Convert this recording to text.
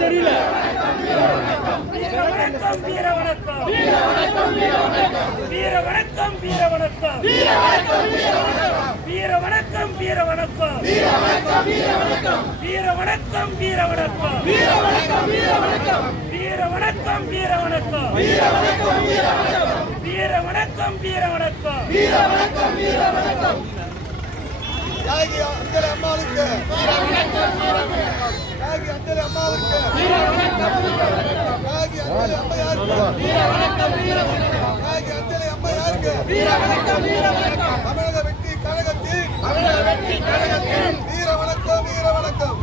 தெரியல வீர வணக்கம் வீர வணக்கம் வீர வணக்கம் வீர வணக்கம் வீர வணக்கம் வீர வணக்கம் வீர வணக்கம் வீர வணக்கம் வீர வணக்கம் வீர வணக்கம் வீர வணக்கம் வீர வணக்கம் தியாகி அஞ்சலி அம்மாவுக்கு தியாகி அஞ்சலி அம்மாவுக்கு தியாகி அஞ்சலி அம்மையாருக்கு தியாகி அஞ்சலி அம்மையாருக்கு தமிழக வெற்றி கழகத்தின் வீர வணக்கம் வீர வணக்கம்